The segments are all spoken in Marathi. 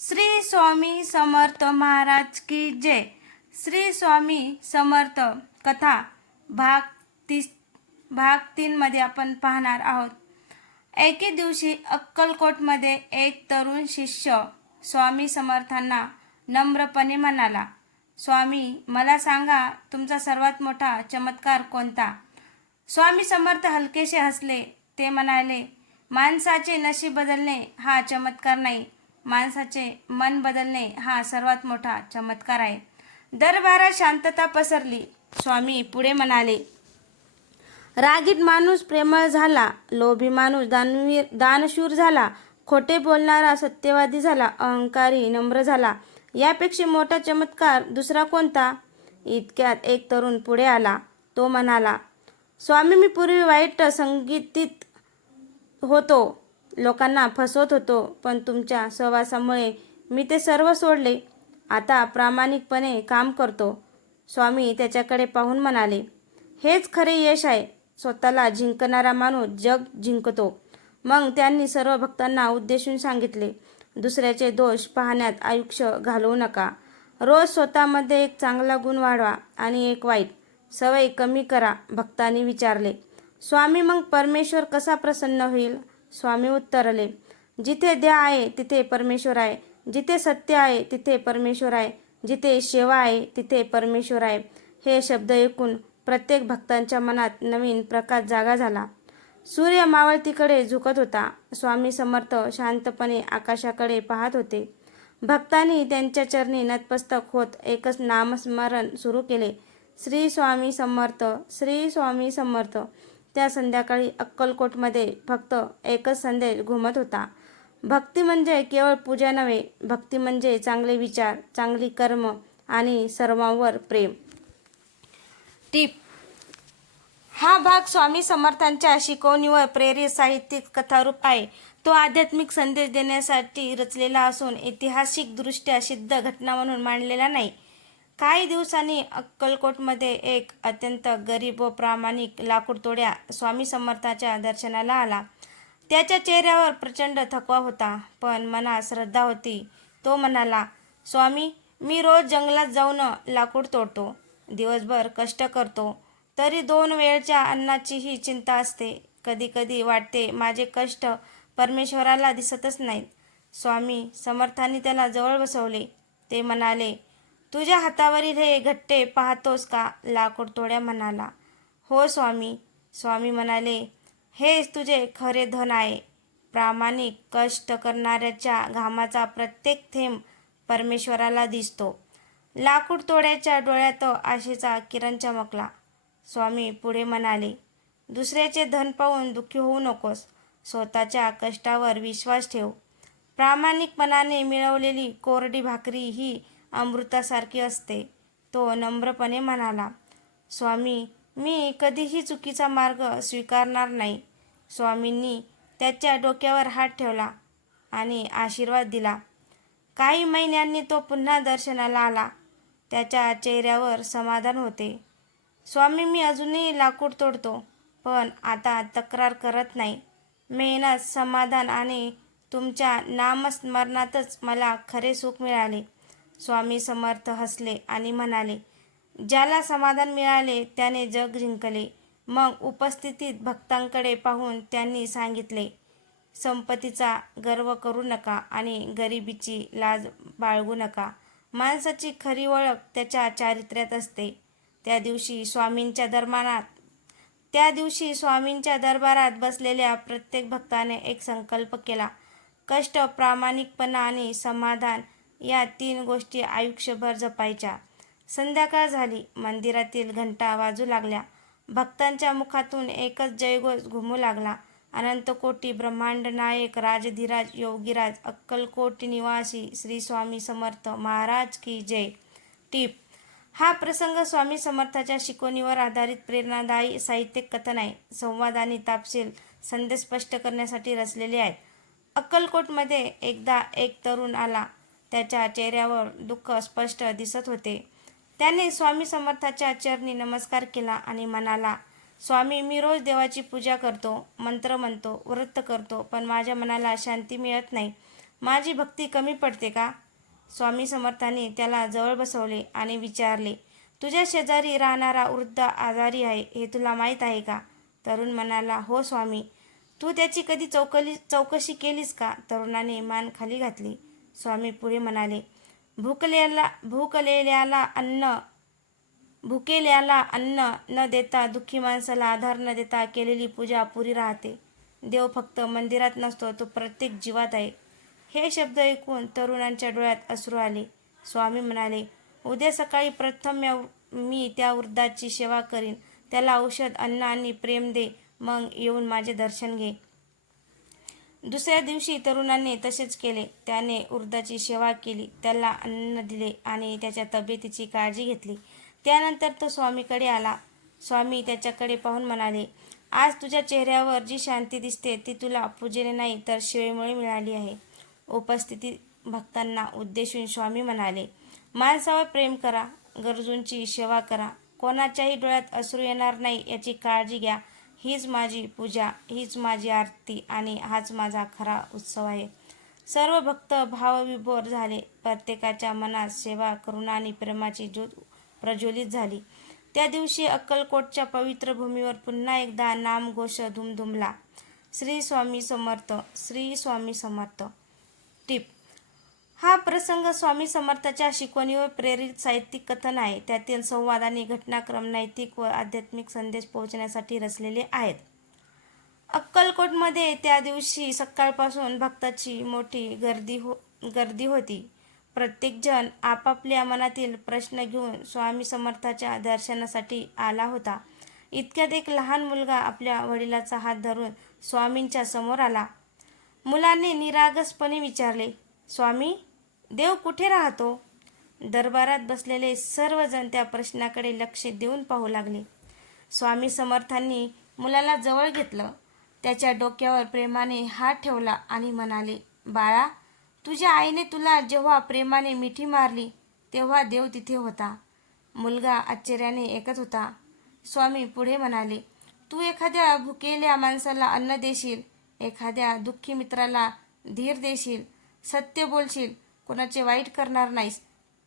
श्री स्वामी समर्थ महाराज की जय. श्री स्वामी समर्थ कथा भाग 3 मध्ये आपण पाहणार आहोत. एके दिवशी अक्कलकोटमध्ये एक तरुण शिष्य स्वामी समर्थांना नम्रपणे म्हणाला, स्वामी, मला सांगा, तुमचा सर्वात मोठा चमत्कार कोणता? स्वामी समर्थ हलकेसे हसले. ते म्हणाले, माणसाचे नशीब बदलणे हा चमत्कार नाही, माणसाचे मन बदलणे हा सर्वात मोठा चमत्कार आहे. दरबारात शांतता पसरली. स्वामी पुढे म्हणाले, रागीट माणूस प्रेमळ झाला, लोभी माणूस दानशूर झाला, खोटे बोलणारा सत्यवादी झाला, अहंकारी नम्र झाला. यापेक्षा मोठा चमत्कार दुसरा कोणता? इतक्यात एक तरुण पुढे आला. तो म्हणाला, स्वामी, मी पूर्वी वाईट संगतीत होतो, लोकांना फसवत होतो, पण तुमच्या सहवासामुळे मी ते सर्व सोडले. आता प्रामाणिकपणे काम करतो. स्वामी त्याच्याकडे पाहून म्हणाले, हेच खरे यश आहे. स्वतःला जिंकणारा माणूस जग जिंकतो. मग त्यांनी सर्व भक्तांना उद्देशून सांगितले, दुसऱ्याचे दोष पाहण्यात आयुष्य घालवू नका. रोज स्वतःमध्ये एक चांगला गुण वाढवा आणि एक वाईट सवय कमी करा. भक्तांनी विचारले, स्वामी, मग परमेश्वर कसा प्रसन्न होईल? स्वामी उत्तरले, जिथे दया आहे तिथे परमेश्वर आहे, जिथे सत्य आहे तिथे परमेश्वर आहे, जिथे सेवा आहे तिथे परमेश्वर आहे. हे शब्द ऐकून प्रत्येक भक्तांच्या मनात नवीन प्रकाश जागा झाला. सूर्य मावळतीकडे झुकत होता. स्वामी समर्थ शांतपणे आकाशाकडे पाहत होते. भक्तांनी त्यांच्या चरणी नतमस्तक होत एकच नामस्मरण सुरू केले, श्री स्वामी समर्थ, श्री स्वामी समर्थ. त्या संध्याकाळी अक्कलकोटमध्ये फक्त एकच संदेश घुमत होता, भक्ती म्हणजे केवळ पूजा नव्हे, भक्ती म्हणजे चांगले विचार, चांगली कर्म आणि सर्वांवर प्रेम. टिप: हा भाग स्वामी समर्थांच्या शिकवणीवर प्रेरित साहित्यिक कथारूप आहे. तो आध्यात्मिक संदेश देण्यासाठी रचलेला असून ऐतिहासिकदृष्ट्या सिद्ध घटना म्हणून मांडलेला नाही. काही दिवसांनी अक्कलकोटमध्ये एक अत्यंत गरीब व प्रामाणिक लाकूडतोड्या स्वामी समर्थांच्या दर्शनाला आला. त्याच्या चेहऱ्यावर प्रचंड थकवा होता, पण मनात श्रद्धा होती. तो म्हणाला, स्वामी, मी रोज जंगलात जाऊन लाकूड तोडतो, दिवसभर कष्ट करतो, तरी 2 वेळच्या अन्नाचीही चिंता असते. कधी कधी वाटते माझे कष्ट परमेश्वराला दिसतच नाहीत. स्वामी समर्थांनी त्याला जवळ बसवले. ते म्हणाले, तुझ्या हातावरील हे घट्टे पाहतोस का? लाकूड तोड्या म्हणाला, हो स्वामी. स्वामी म्हणाले, हेच तुझे खरे धन आहे. प्रामाणिक कष्ट करणाऱ्याच्या घामाचा प्रत्येक थेंब परमेश्वराला दिसतो. लाकूड तोड्याच्या डोळ्यात आशेचा किरण चमकला. स्वामी पुढे म्हणाले, दुसऱ्याचे धन पाहून दुःखी होऊ नकोस, स्वतःच्या कष्टावर विश्वास ठेव. प्रामाणिकपणाने मिळवलेली कोरडी भाकरी ही अमृतासारखी असते. तो नम्रपणे म्हणाला, स्वामी, मी कधीही चुकीचा मार्ग स्वीकारणार नाही. स्वामींनी त्याच्या डोक्यावर हात ठेवला आणि आशीर्वाद दिला. काही महिन्यांनी तो पुन्हा दर्शनाला आला. त्याच्या चेहऱ्यावर समाधान होते. स्वामी, मी अजूनही लाकूड तोडतो, पण आता तक्रार करत नाही. मेहनत, समाधान आणि तुमच्या नामस्मरणातच मला खरे सुख मिळाले. स्वामी समर्थ हसले आणि म्हणाले, ज्याला समाधान मिळाले त्याने जग जिंकले. मग उपस्थितीत भक्तांकडे पाहून त्यांनी सांगितले, संपत्तीचा गर्व करू नका आणि गरिबीची लाज बाळगू नका. माणसाची खरी ओळख त्याच्या चारित्र्यात असते. त्या दिवशी स्वामींच्या दरबारात बसलेल्या प्रत्येक भक्ताने एक संकल्प केला, कष्ट, प्रामाणिकपणा आणि समाधान या 3 गोष्टी आयुष्यभर जपायच्या. संध्याकाळ झाली. मंदिरातील घंटा वाजू लागल्या. भक्तांच्या मुखातून एकच जयघोष घुमू लागला, अनंतकोटी ब्रह्मांड नायक राजधिराज योगीराज अक्कलकोट निवासी श्री स्वामी समर्थ महाराज की जय. टिप: हा प्रसंग स्वामी समर्थांच्या शिकवणीवर आधारित प्रेरणादायी साहित्यिक कथन आहे. संवाद आणि तापशील संदेश स्पष्ट करण्यासाठी रचलेले आहेत. अक्कलकोटमध्ये एकदा एक तरुण आला. त्याच्या चेहऱ्यावर दुःख स्पष्ट दिसत होते. त्याने स्वामी समर्थांच्या चरणी नमस्कार केला आणि म्हणाला, स्वामी, मी रोज देवाची पूजा करतो, मंत्र म्हणतो, व्रत करतो, पण माझ्या मनाला शांती मिळत नाही. माझी भक्ती कमी पडते का? स्वामी समर्थांनी त्याला जवळ बसवले आणि विचारले, तुझ्या शेजारी राहणारा वृद्ध आजारी आहे हे तुला माहीत आहे का? तरुण म्हणाला, हो स्वामी. तू त्याची कधी चौकशी केलीस का? तरुणाने मान खाली घातली. स्वामी पुढे म्हणाले, भुकेल्याला अन्न न देता, दुःखी माणसाला आधार न देता केलेली पूजा पुरी राहते. देव फक्त मंदिरात नसतो, तो प्रत्येक जीवात आहे. हे शब्द ऐकून तरुणांच्या डोळ्यात अश्रू आले. स्वामी म्हणाले, उद्या सकाळी प्रथम मी त्या वृद्धाची सेवा करीन. त्याला औषध, अन्न आणि प्रेम दे, मग येऊन माझे दर्शन घे. दुसऱ्या दिवशी तरुणाने तसेच केले. त्याने वृद्धाची सेवा केली, त्याला अन्न दिले आणि त्याच्या तब्येतीची काळजी घेतली. त्यानंतर तो स्वामीकडे आला. स्वामी त्याच्याकडे पाहून म्हणाले, आज तुझ्या चेहऱ्यावर जी शांती दिसते ती तुला पूजेने नाही तर सेवेमुळे मिळाली आहे. उपस्थित भक्तांना उद्देशून स्वामी म्हणाले, माणसावर प्रेम करा, गरजूंची सेवा करा, कोणाच्याही डोळ्यात अश्रू येणार नाही याची काळजी घ्या. हीच माझी पूजा, हीच माझी आरती आणि हाच माझा खरा उत्सव आहे. सर्व भक्त भावविभोर झाले. प्रत्येकाच्या मनात सेवा, करुणा आणि प्रेमाची ज्योत प्रज्वलित झाली. त्या दिवशी अक्कलकोटच्या पवित्र भूमीवर पुन्हा एकदा नामघोष धुमधुमला. श्री स्वामी समर्थ, श्री स्वामी समर्थ. टिप: हा प्रसंग स्वामी समर्थांच्या शिकवणीवर प्रेरित साहित्यिक कथन आहे. त्यातील संवाद आणि घटनाक्रम नैतिक व आध्यात्मिक संदेश पोहोचण्यासाठी रचलेले आहेत. अक्कलकोटमध्ये त्या दिवशी सकाळपासून भक्तांची मोठी गर्दी होती. प्रत्येकजण आपापल्या मनातील प्रश्न घेऊन स्वामी समर्थांच्या दर्शनासाठी आला होता. इतक्यात एक लहान मुलगा आपल्या वडिलांचा हात धरून स्वामींच्या समोर आला. मुलाने निरागसपणे विचारले, स्वामी, देव कुठे राहतो? दरबारात बसलेले सर्वजण त्या प्रश्नाकडे लक्ष देऊन पाहू लागले. स्वामी समर्थांनी मुलाला जवळ घेतलं, त्याच्या डोक्यावर प्रेमाने हात ठेवला आणि म्हणाले, बाळा, तुझ्या आईने तुला जेव्हा प्रेमाने मिठी मारली तेव्हा देव तिथे होता. मुलगा आश्चर्याने ऐकत होता. स्वामी पुढे म्हणाले, तू एखाद्या भुकेल्या माणसाला अन्न देशील, एखाद्या दुःखी मित्राला धीर देशील, सत्य बोलशील, कोणाचे वाईट करणार नाहीस,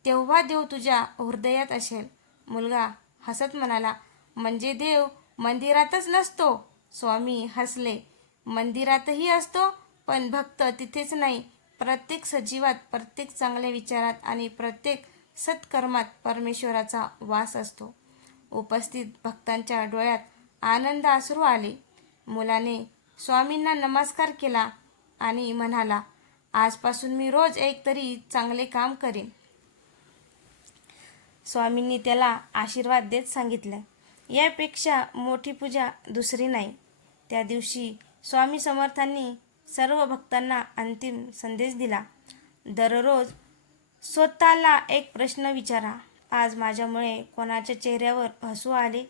तेव्हा देव तुझ्या हृदयात असेल. मुलगा हसत म्हणाला, म्हणजे देव मंदिरातच नसतो? स्वामी हसले, मंदिरातही असतो, पण भक्त तिथेच नाही. प्रत्येक सजीवात, प्रत्येक चांगल्या विचारात आणि प्रत्येक सत्कर्मात परमेश्वराचा वास असतो. उपस्थित भक्तांच्या डोळ्यात आनंद अश्रू आले. मुलाने स्वामींना नमस्कार केला आणि म्हणाला, आजपासून मी रोज एक तरी चांगले काम करेन. स्वामींनी त्याला आशीर्वाद देत सांगितलं, यापेक्षा मोठी पूजा दुसरी नाही. त्या दिवशी स्वामी समर्थांनी सर्व भक्तांना अंतिम संदेश दिला. दररोज स्वतःला एक प्रश्न विचारा, आज माझ्यामुळे कोणाच्या चेहऱ्यावर हसू आले?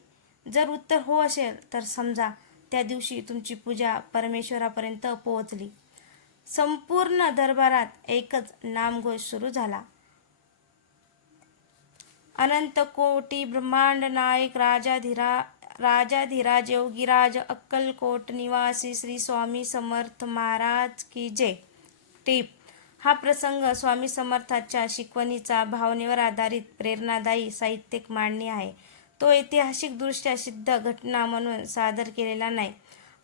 जर उत्तर हो असेल तर समजा त्या दिवशी तुमची पूजा परमेश्वरापर्यंत पोहोचली. संपूर्ण दरबारात एकच नामघोष सुरू झाला. अनंत कोटी ब्रह्मांड नायक राजाधिराज योगीराज अक्कलकोट निवासी श्री स्वामी समर्थ महाराज की जय. टिप: हा प्रसंग स्वामी समर्थांच्या शिकवणीचा भावनेवर आधारित प्रेरणादायी साहित्यिक मांडणी आहे. तो ऐतिहासिकदृष्ट्या सिद्ध घटना म्हणून सादर केलेला नाही.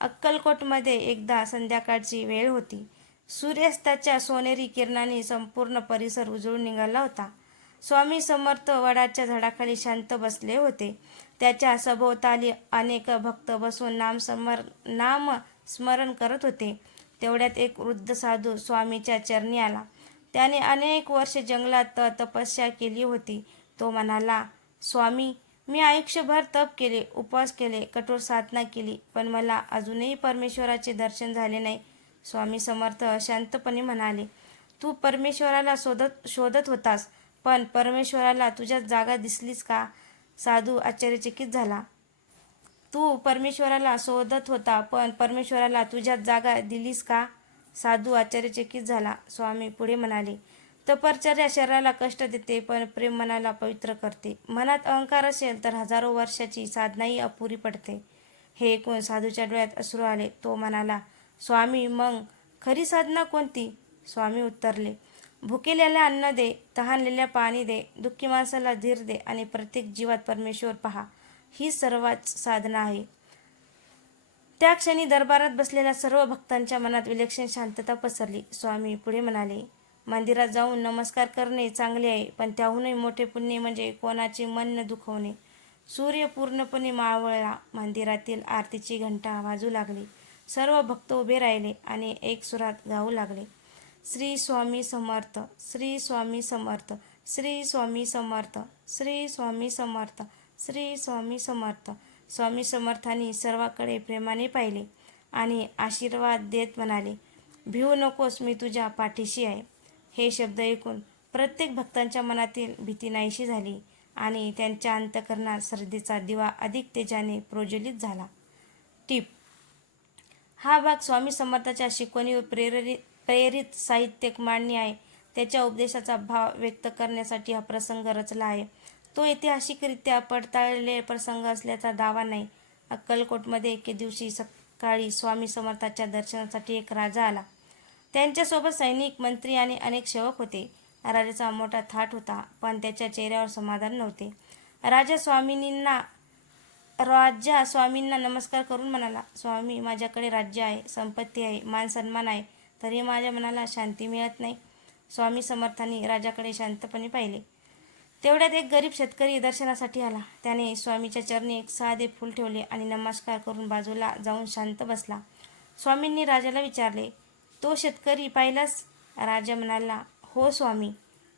अक्कलकोटमध्ये एकदा संध्याकाळची वेळ होती. सूर्यास्ताच्या सोनेरी किरणांनी संपूर्ण परिसर उजळून निघाला होता. स्वामी समर्थ वडाच्या झाडाखाली शांत बसले होते. त्याच्या सभोवताली अनेक भक्त बसून नामस्मरण करत होते. तेवढ्यात एक वृद्ध साधू स्वामीच्या चरणी आला. त्याने अनेक वर्षे जंगलात तपस्या केली होती. तो म्हणाला, स्वामी, मी आयुष्यभर तप केले, उपवास केले, कठोर साधना केली, पण मला अजूनही परमेश्वराचे दर्शन झाले नाही. स्वामी समर्थ शांतपणे म्हणाले, तू परमेश्वराला शोधत होतास, पण परमेश्वराला तुझ्या जागा दिसलीस का? साधू आश्चर्यचकित झाला. तू परमेश्वराला शोधत होता, पण परमेश्वराला तुझ्यात जागा दिलीस का? साधू आश्चर्यचकित झाला. स्वामी पुढे म्हणाले, तपश्चर्या शरीराला कष्ट देते, पण प्रेम मनाला पवित्र करते. मनात अहंकार असेल तर हजारो वर्षाची साधनाही अपुरी पडते. हे ऐकून साधूच्या डोळ्यात अश्रू आले. तो म्हणाला, स्वामी, मग खरी साधना कोणती? स्वामी उत्तरले, भुकेल्याला अन्न दे, तहानलेल्या पाणी दे, दुःखी माणसाला धीर दे आणि प्रत्येक जीवात परमेश्वर पहा, ही सर्वात साधना आहे. त्या क्षणी दरबारात बसलेल्या सर्व भक्तांच्या मनात विलक्षण शांतता पसरली. स्वामी पुढे म्हणाले, मंदिरात जाऊन नमस्कार करणे चांगले आहे, पण त्याहूनही मोठे पुण्य म्हणजे कोणाचे मन न दुखवणे. सूर्य पूर्णपणे मावळला. मंदिरातील आरतीची घंटा वाजू लागली. सर्व भक्त उभे राहिले आणि एक सुरात गाऊ लागले, श्री स्वामी समर्थ, श्री स्वामी समर्थ, श्री स्वामी समर्थ, श्री स्वामी समर्थ, श्री स्वामी समर्थ. स्वामी समर्थांनी सर्वांकडे प्रेमाने पाहिले आणि आशीर्वाद देत म्हणाले, भिवू नकोस, मी तुझ्या पाठीशी आहे. हे शब्द ऐकून प्रत्येक भक्तांच्या मनातील भीती नाहीशी झाली आणि त्यांच्या अंतःकरणात श्रद्धेचा दिवा अधिक तेजाने प्रज्वलित झाला. टिप: हा भाग स्वामी समर्थांच्या शिकवणीवर प्रेरित साहित्यिक मांडणी आहे. त्याच्या उपदेशाचा भाव व्यक्त करण्यासाठी हा प्रसंग रचला आहे. तो ऐतिहासिकरित्या पडताळलेला प्रसंग असल्याचा दावा नाही. अक्कलकोटमध्ये एके दिवशी सकाळी स्वामी समर्थांच्या दर्शनासाठी एक राजा आला. त्यांच्यासोबत सैनिक, मंत्री आणि अनेक सेवक होते. राजाचा मोठा थाट होता, पण त्याच्या चेहऱ्यावर समाधान नव्हते. राजा स्वामींना नमस्कार करून म्हणाला, स्वामी, माझ्याकडे राज्य आहे, संपत्ती आहे, मान सन्मान आहे, तरी माझ्या मनाला शांती मिळत नाही. स्वामी समर्थांनी राजाकडे शांतपणे पाहिले. तेवढ्यात एक गरीब शेतकरी दर्शनासाठी आला. त्याने स्वामीच्या चरणी एक साधे फूल ठेवले आणि नमस्कार करून बाजूला जाऊन शांत बसला. स्वामींनी राजाला विचारले, तो शेतकरी पाहिलास? राजा म्हणाला, हो स्वामी.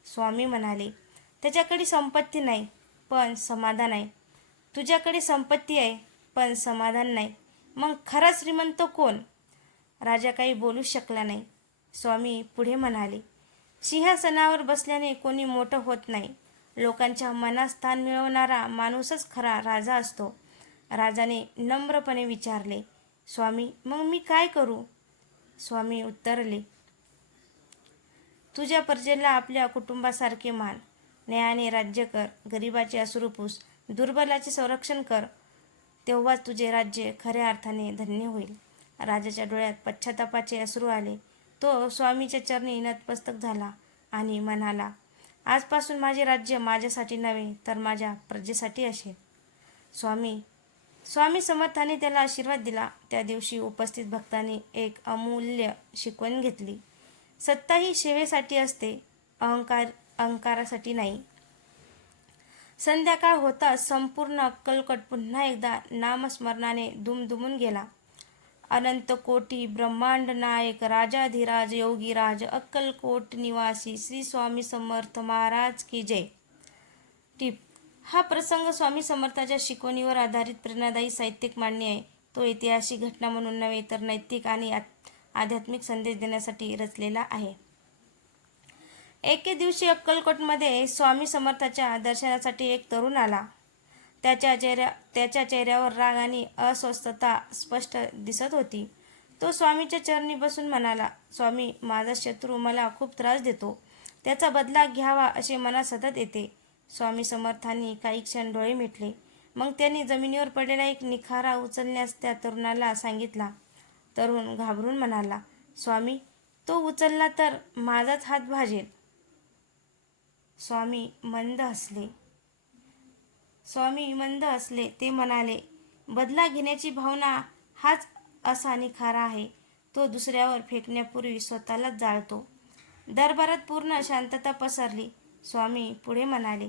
स्वामी म्हणाले, त्याच्याकडे संपत्ती नाही, पण समाधान आहे. तुझ्याकडे संपत्ती आहे, पण समाधान नाही. मग खरा श्रीमंत कोण? राजा काही बोलूच शकला नाही. स्वामी पुढे म्हणाले, सिंहासनावर बसल्याने कोणी मोठं होत नाही. लोकांच्या मनात स्थान मिळवणारा माणूसच खरा राजा असतो. राजाने नम्रपणे विचारले, स्वामी, मग मी काय करू? स्वामी उत्तरले, तुझ्या प्रजेला आपल्या कुटुंबासारखे मान, न्यायाने राज्य कर, गरिबाचे अश्रू पुस, दुर्बलाचे संरक्षण कर. तेव्हाच तुझे राज्य खऱ्या अर्थाने धन्य होईल. राजाच्या डोळ्यात पश्चातापाचे अश्रू आले. तो स्वामीच्या चरणी नतमस्तक झाला आणि म्हणाला, आजपासून माझे राज्य माझ्यासाठी नव्हे, तर माझ्या प्रजेसाठी असेल. स्वामी समर्थांनी त्याला आशीर्वाद दिला. त्या दिवशी उपस्थित भक्तांनी एक अमूल्य शिकवण घेतली. सत्ता ही सेवेसाठी असते, अहंकारासाठी नाही. संध्याकाळ होताच संपूर्ण अक्कलकोट पुन्हा एकदा नामस्मरणाने दुमदुमून गेला. अनंत कोटी ब्रह्मांड नायक राजाधिराज योगीराज अक्कलकोट निवासी श्री स्वामी समर्थ महाराज की जय. टिप: हा प्रसंग स्वामी समर्थांच्या शिकवणीवर आधारित प्रेरणादायी साहित्यिक मांडणी आहे. तो ऐतिहासिक घटना म्हणून नव्हे, तर नैतिक आणि आध्यात्मिक संदेश देण्यासाठी रचलेला आहे. एके दिवशी अक्कलकोटमध्ये स्वामी समर्थांच्या दर्शनासाठी एक तरुण आला. त्याच्या चेहऱ्यावर राग आणि अस्वस्थता स्पष्ट दिसत होती. तो स्वामीच्या चरणी बसून म्हणाला, स्वामी, माझा शत्रू मला खूप त्रास देतो. त्याचा बदला घ्यावा असे मनात सतत येते. स्वामी समर्थांनी काही क्षण डोळे मिटले. मग त्यांनी जमिनीवर पडलेला एक निखारा उचलण्यास त्या तरुणाला सांगितला. तरुण घाबरून म्हणाला, स्वामी, तो उचलला तर माझाच हात भाजेल. स्वामी मंद हसले. ते म्हणाले, बदला घेण्याची भावना हाच असा निखारा आहे. तो दुसऱ्यावर फेकण्यापूर्वी स्वतःलाच जाळतो. दरबारात पूर्ण शांतता पसरली. स्वामी पुढे म्हणाले,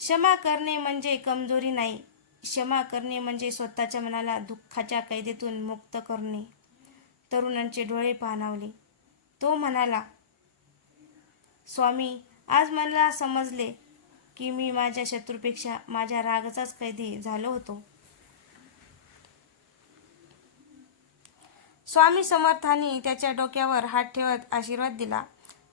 क्षमा करणे म्हणजे कमजोरी नाही. क्षमा करणे म्हणजे स्वतःच्या मनाला दुःखाच्या कैदेतून मुक्त करणे. तरुणांचे डोळे पाणावले. तो म्हणाला, स्वामी, आज मला समजले की मी माझ्या शत्रूपेक्षा माझ्या रागाचाच कैदी झालो होतो. स्वामी समर्थांनी त्याच्या डोक्यावर हात ठेवत आशीर्वाद दिला.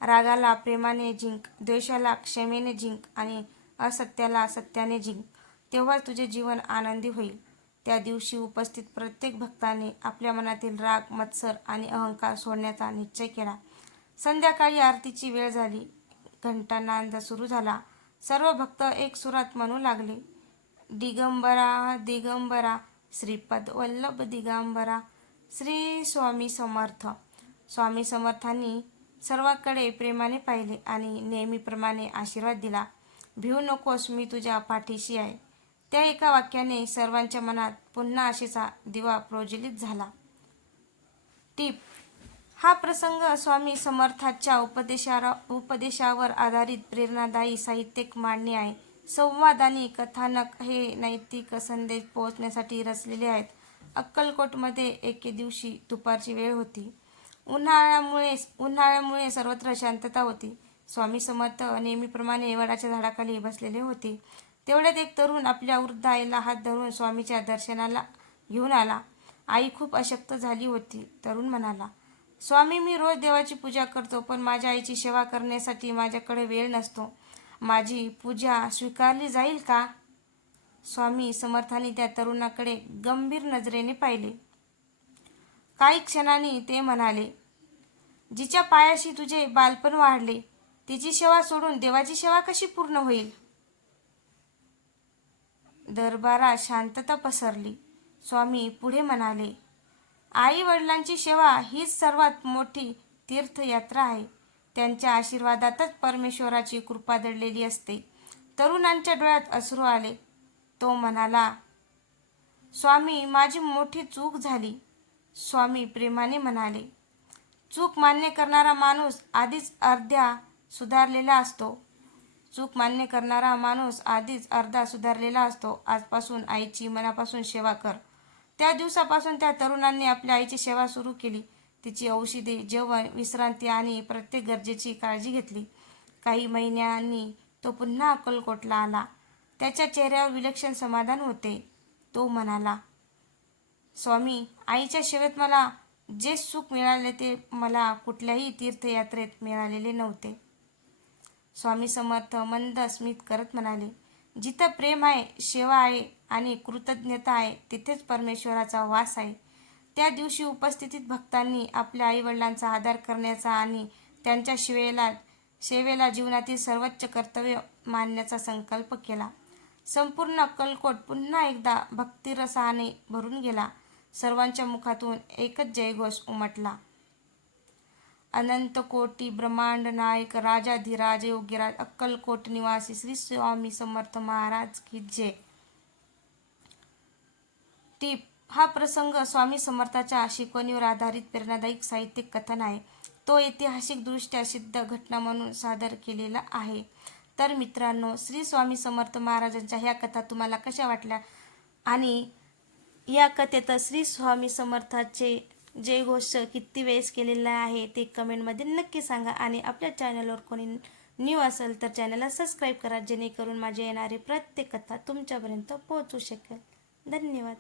रागाला प्रेमाने जिंक, द्वेषाला क्षमेने जिंक आणि असत्याला सत्याने जिंक. तेव्हाच तुझे जीवन आनंदी होईल. त्या दिवशी उपस्थित प्रत्येक भक्ताने आपल्या मनातील राग, मत्सर आणि अहंकार सोडण्याचा निश्चय केला. संध्याकाळी आरतीची वेळ झाली. घंटानाद सुरू झाला. सर्व भक्त एक सुरात म्हणू लागले, दिगंबरा दिगंबरा, श्रीपद वल्लभ दिगंबरा, श्री स्वामी समर्थ. स्वामी समर्थांनी सर्वांकडे प्रेमाने पाहिले आणि नेहमीप्रमाणे आशीर्वाद दिला. भिवू नकोस, मी तुझ्या पाठीशी आहे. त्या एका वाक्याने सर्वांच्या मनात पुन्हा आशेचा दिवा प्रज्वलित झाला. टीप: हा प्रसंग स्वामी समर्थांच्या उपदेशावर आधारित प्रेरणादायी साहित्यिक मांडणी आहे. संवाद आणि कथानक हे नैतिक संदेश पोहोचण्यासाठी रचलेले आहेत. अक्कलकोटमध्ये एके दिवशी दुपारची वेळ होती. उन्हाळ्यामुळे सर्वत्र शांतता होती. स्वामी समर्थ नेहमीप्रमाणे वडाच्या झाडाखाली बसलेले होते. तेवढ्यात एक तरुण आपल्या वृद्ध आईला हात धरून स्वामीच्या दर्शनाला घेऊन आला. आई खूप अशक्त झाली होती. तरुण म्हणाला, स्वामी, मी रोज देवाची पूजा करतो, पण माझ्या आईची सेवा करण्यासाठी माझ्याकडे वेळ नसतो. माझी पूजा स्वीकारली जाईल का? स्वामी समर्थांनी त्या तरुणाकडे गंभीर नजरेने पाहिले. काही क्षणांनी ते म्हणाले, जिच्या पायाशी तुझे बालपण वाढले, तिची सेवा सोडून देवाची सेवा कशी पूर्ण होईल? दरबारात शांतता पसरली. स्वामी पुढे म्हणाले, आई वडिलांची सेवा हीच सर्वात मोठी तीर्थयात्रा आहे. त्यांच्या आशीर्वादातच परमेश्वराची कृपा दडलेली असते. तरुणांच्या डोळ्यात अश्रू आले. तो म्हणाला, स्वामी, माझी मोठी चूक झाली. स्वामी प्रेमाने म्हणाले, चूक मान्य करणारा माणूस आधीच अर्धा सुधारलेला असतो. आजपासून आईची मनापासून सेवा कर. त्या दिवसापासून त्या तरुणांनी आपल्या आईची सेवा सुरू केली. तिची औषधे, जेवण, विश्रांती आणि प्रत्येक गरजेची काळजी घेतली. काही महिन्यांनी तो पुन्हा अक्कलकोटला आला. त्याच्या चेहऱ्यावर विलक्षण समाधान होते. तो म्हणाला, स्वामी, आईच्या सेवेत मला जे सुख मिळाले ते मला कुठल्याही तीर्थयात्रेत मिळालेले नव्हते. स्वामी समर्थ मंद स्मित करत म्हणाले, जिथं प्रेम आहे, सेवा आहे आणि कृतज्ञता आहे, तिथेच परमेश्वराचा वास आहे. त्या दिवशी उपस्थित भक्तांनी आपल्या आईवडिलांचा आदर करण्याचा आणि त्यांच्या सेवेला जीवनातील सर्वोच्च कर्तव्य मानण्याचा संकल्प केला. संपूर्ण अक्कलकोट पुन्हा एकदा भक्तिरसाने भरून गेला. सर्वांच्या मुखातून एकच जयघोष उमटला, अनंत कोटी ब्रह्मांड नायक राजाधिराज योगीराज अक्कलकोट निवासी श्री स्वामी समर्थ महाराज की जय. टीप: हा प्रसंग स्वामी समर्थांच्या शिकवणीवर आधारित प्रेरणादायी साहित्यिक कथन आहे. तो ऐतिहासिकदृष्ट्या सिद्ध घटना म्हणून सादर केलेला आहे. तर मित्रांनो, श्री स्वामी समर्थ महाराजांच्या ह्या कथा तुम्हाला कशा वाटल्या आणि या कथेत श्री स्वामी समर्थांचे जयघोष किती वेळेस केलेला आहे ते कमेंटमध्ये नक्की सांगा. आणि आपल्या चॅनलवर कोणी न्यू असेल तर चॅनलला सबस्क्राईब करा, जेणेकरून माझे येणारी प्रत्येक कथा तुमच्यापर्यंत पोहोचू शकेल. धन्यवाद.